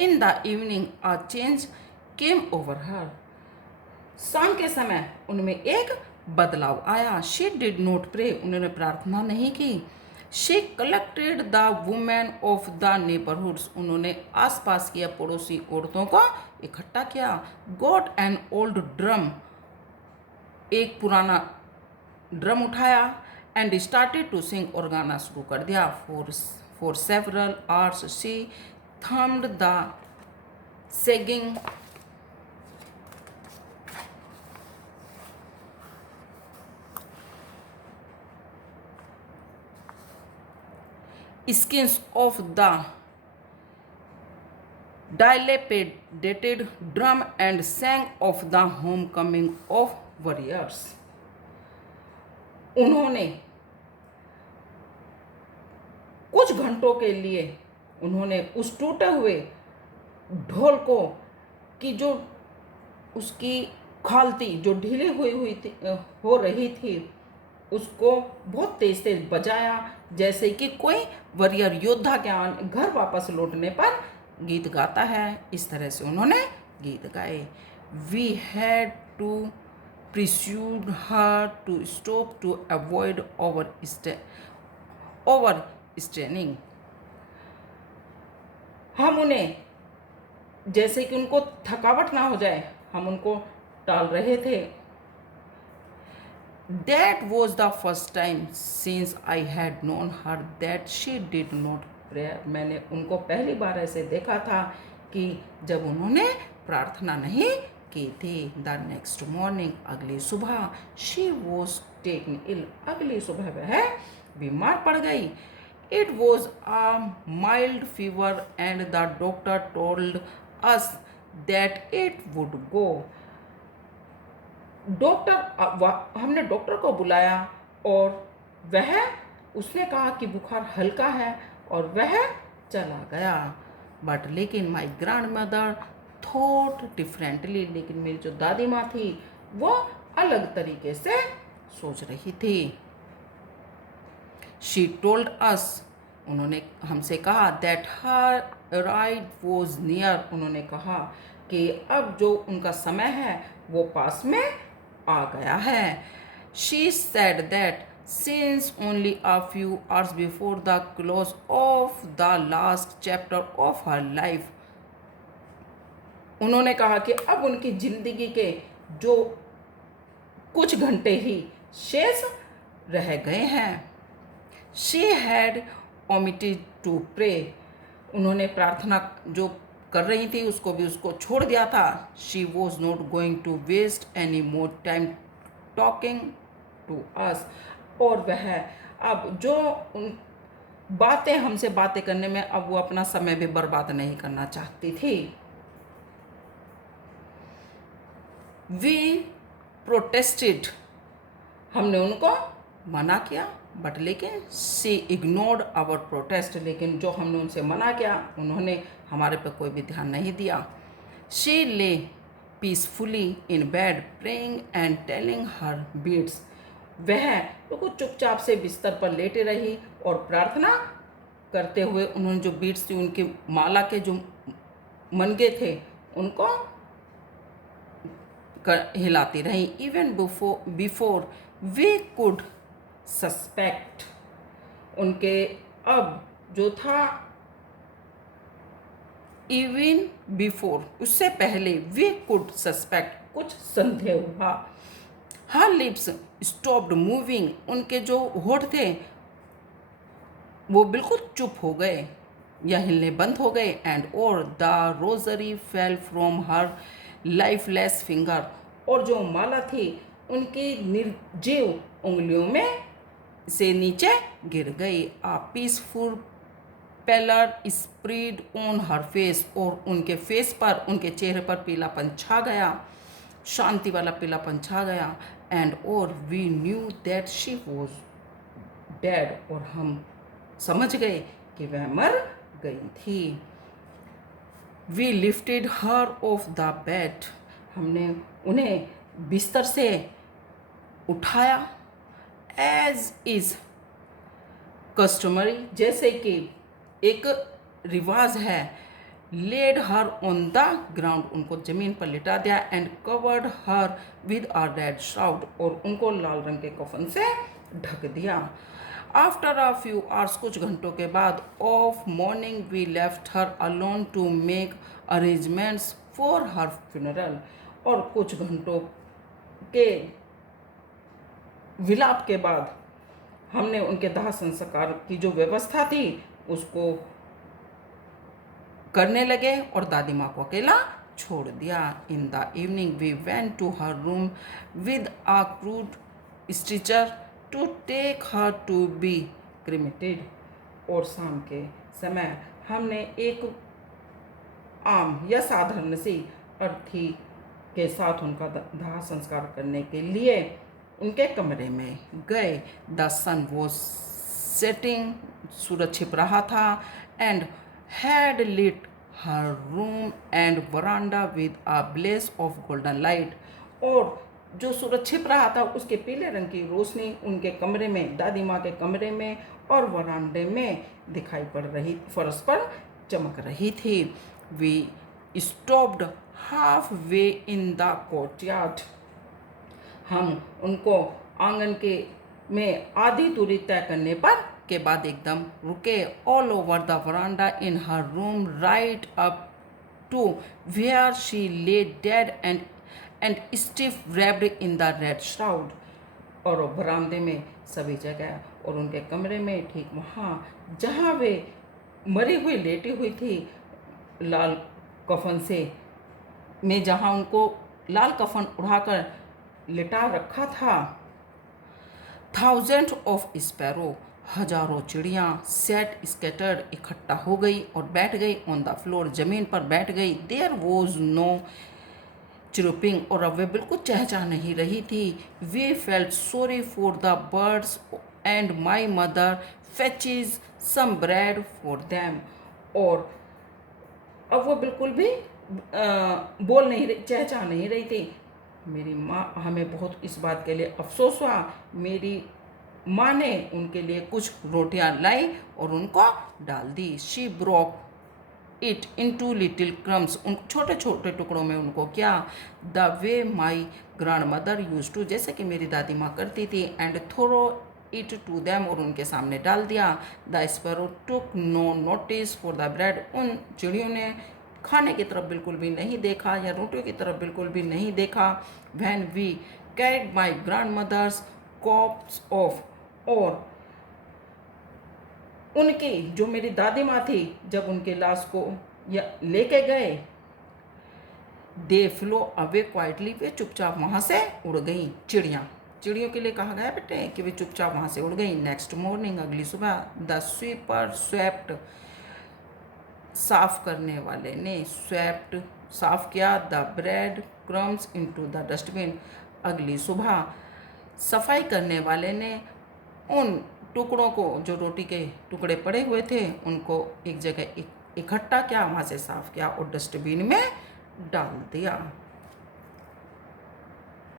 In the evening a change came over हर। शाम के समय उनमें एक बदलाव आया। शी डिड नॉट प्रे, उन्होंने प्रार्थना नहीं की। She collected the women of the neighbourhoods, उन्होंने आसपास की पड़ोसी औरतों को इकट्ठा किया। गॉट एन ओल्ड ड्रम, एक पुराना ड्रम उठाया। एंड स्टार्टेड टू सिंग, और गाना शुरू कर दिया। For several hours she thumbed the sagging skins of the dilapidated drum and sang of the homecoming of warriors। उन्होंने कुछ घंटों के लिए उन्होंने उस टूटे हुए ढोल को की जो उसकी खाल थी, जो ढीली हुई थी, हो रही थी, उसको बहुत तेज तेज बजाया, जैसे कि कोई वरियर योद्धा के घर वापस लौटने पर गीत गाता है। इस तरह से उन्होंने गीत गाए। We had to persuade her to stop to avoid over straining. हम उन्हें, जैसे कि उनको थकावट ना हो जाए, हम उनको टाल रहे थे। That was the first time since I had known her that she did not pray। मैंने उनको पहली बार ऐसे देखा था कि जब उन्होंने प्रार्थना नहीं की थी। द नेक्स्ट मॉर्निंग, अगली सुबह, शी वॉज टेकन इल, अगली सुबह वह बीमार पड़ गई। It was a mild fever and the doctor told us that it would go. हमने डॉक्टर को बुलाया और उसने कहा कि बुखार हल्का है, और वह चला गया। बट लेकिन my grand mother thought differently, लेकिन मेरी जो दादी माँ थी वो अलग तरीके से सोच रही थी। शी टोल्ड अस, उन्होंने हमसे कहा, that her right was near, उन्होंने कहा कि अब जो उनका समय है वो पास में आ गया है। She said that since only a few hours before the close of the last chapter of her life, उन्होंने कहा कि अब उनकी जिंदगी के जो कुछ घंटे ही शेष रह गए हैं। She had omitted to pray, उन्होंने प्रार्थना जो कर रही थी उसको छोड़ दिया था। She was not going to waste any more time talking to us, और वह अब जो उन हमसे बातें करने में अब वो अपना समय भी बर्बाद नहीं करना चाहती थी। वी प्रोटेस्टेड, हमने उनको मना किया, बट लेकिन शी इग्नोर्ड आवर प्रोटेस्ट, लेकिन जो हमने उनसे मना किया उन्होंने हमारे पर कोई भी ध्यान नहीं दिया। शी ले peacefully in bed praying and telling her beads, वह बिल्कुल चुपचाप से बिस्तर पर लेटे रही और प्रार्थना करते हुए उन्होंने जो बीड्स थी, उनकी माला के जो मनगे थे, उनको हिलाती रही। Even before we could suspect, उनके अब जो था इवन बिफोर, उससे पहले वी कुड सस्पेक्ट, कुछ संदेह हुआ। हर लिप्स स्टॉप्ड मूविंग, उनके जो होठ थे वो बिल्कुल चुप हो गए या हिलने बंद हो गए। एंड और the rosary fell from her lifeless finger, और जो माला थी उनकी निर्जीव उंगलियों में से नीचे गिर गई। A peaceful pallor spread on her face, और उनके फेस पर, उनके चेहरे पर पीलापन छा गया, शांति वाला पीलापन छा गया। एंड और we knew that she was dead, और हम समझ गए कि वह मर गई थी। We lifted her off the bed, हमने उन्हें बिस्तर से उठाया। एज इज कस्टमरी, जैसे कि एक रिवाज है laid her on the ground, उनको ज़मीन पर लिटा दिया, and covered her with a red shroud, और उनको लाल रंग के कफन से ढक दिया। आफ्टर अ फ्यू आवर्स, कुछ घंटों के बाद, of morning we left her alone to make arrangements for her funeral, और कुछ घंटों के विलाप के बाद हमने उनके दाह संस्कार की जो व्यवस्था थी उसको करने लगे और दादी माँ को अकेला छोड़ दिया। In the evening we went to her room with a crude stretcher to take her to be cremated, और शाम के समय हमने एक आम या साधारण सी अर्थी के साथ उनका दाह संस्कार करने के लिए उनके कमरे में गए। द सन वॉज सेटिंग, सूरज छिप रहा था, and had lit her room and veranda with a blaze of golden light, और जो सूरज छिप रहा था उसके पीले रंग की रोशनी उनके कमरे में, दादी माँ के कमरे में और वरांडे में दिखाई पड़ रही, फर्श पर चमक रही थी। We stopped halfway in the courtyard, हम उनको आंगन के में आधी दूरी तय करने पर के बाद एकदम रुके। All over the veranda in her room right up to where she lay dead and stiff wrapped in the red shroud, और बरामदे में सभी जगह और उनके कमरे में ठीक वहाँ जहाँ वे मरी हुई लेटी हुई थी, लाल कफन से में जहाँ उनको लाल कफन उड़ाकर लिटा रखा था। थाउजेंड ऑफ स्पैरो, हजारों चिड़ियाँ, सेट स्कैटर्ड, इकट्ठा हो गई और बैठ गई ऑन द फ्लोर, जमीन पर बैठ गई। देयर वॉज नो चिरुपिंग, और अब वे बिल्कुल चहचहा नहीं रही थी। We felt sorry for the birds and my mother fetches some bread for them, और अब वो बिल्कुल भी बोल नहीं रही, चहचहा नहीं रही थी। मेरी माँ, हमें बहुत इस बात के लिए अफसोस हुआ। मेरी माँ ने उनके लिए कुछ रोटियां लाई और उनको डाल दी। She broke it into little crumbs, उन छोटे छोटे टुकड़ों में उनको क्या, the way my grandmother use to, जैसे कि मेरी दादी माँ करती थी, and throw it to them, और उनके सामने डाल दिया। The sparrow took no notice for the bread, उन चिड़ियों ने खाने की तरफ बिल्कुल भी नहीं देखा या रोटियों की तरफ बिल्कुल भी नहीं देखा। When we carried my grandmother's corpse off, और उनकी जो मेरी दादी माँ थी जब उनके लाश को या लेके गए, दे फ्लो अवे क्वाइटली, वे चुपचाप वहाँ से उड़ गई। चिड़ियों के लिए कहा गया बेटे कि वे चुपचाप वहाँ से उड़ गई। नेक्स्ट मॉर्निंग, अगली सुबह, द स्वीपर स्वेप्ट, साफ करने वाले ने स्वेप्ट, साफ किया, the bread crumbs into the dustbin, अगली सुबह सफाई करने वाले ने उन टुकड़ों को, जो रोटी के टुकड़े पड़े हुए थे, उनको एक जगह इकट्ठा किया, वहाँ से साफ किया और डस्टबिन में डाल दिया।